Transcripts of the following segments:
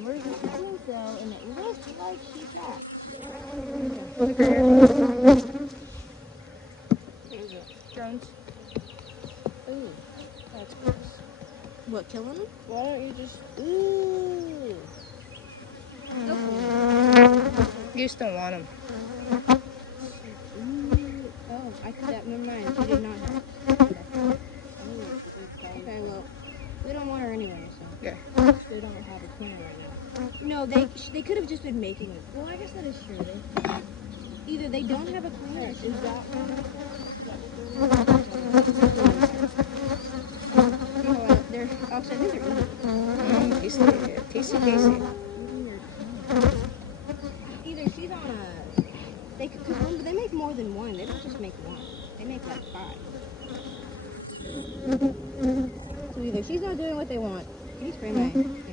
Where's the queen cell? And it looks like she's not. Look right here. What is it? Drones. Ooh, that's gross. What, killing them? Why don't you just... Ooh. You just don't want them. Ooh. Oh, never mind. She did not have. Okay, well, we don't want her anyway, so. Yeah. They don't have a queen right now. No, they could have just been making it. Well, I guess that is true. Either they don't have a queen or she's got one. No, they're actually I think they're eating. Tasty. Either she's on a. Cause they make more than one. They don't just make one. They make like 5. So either she's not doing what they want. Can you spray my thing?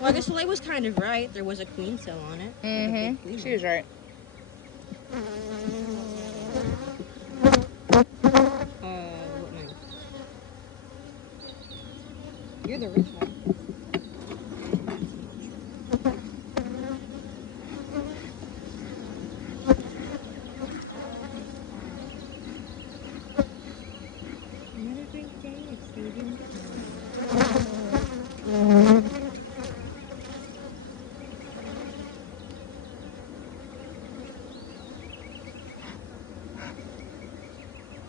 Well, I guess Soleil was kind of right. There was a queen cell on it. Mm-hmm. She was right. What name? You're the rich one. Another great day at Stadium.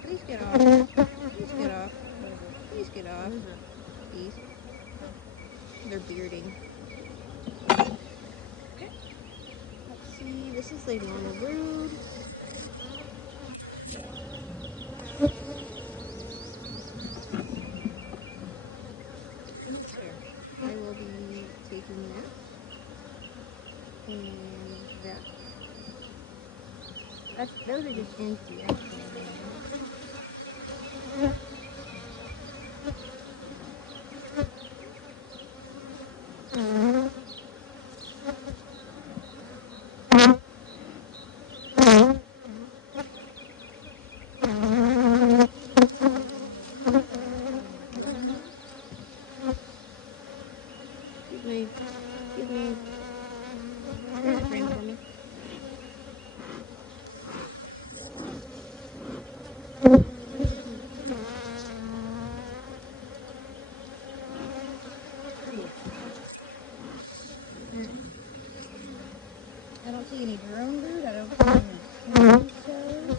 Please get off. Please get off. Please get off. Please. They're bearding. Okay. Let's see. This is the normal brood. I will be taking that. And that. Those are just empty, actually. Excuse me. Here's a frame for me. I don't see any drone brood. I don't see any queen cells.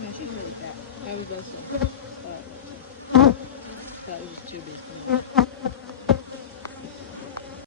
No, she's really fat. I was also. That was just too big for me.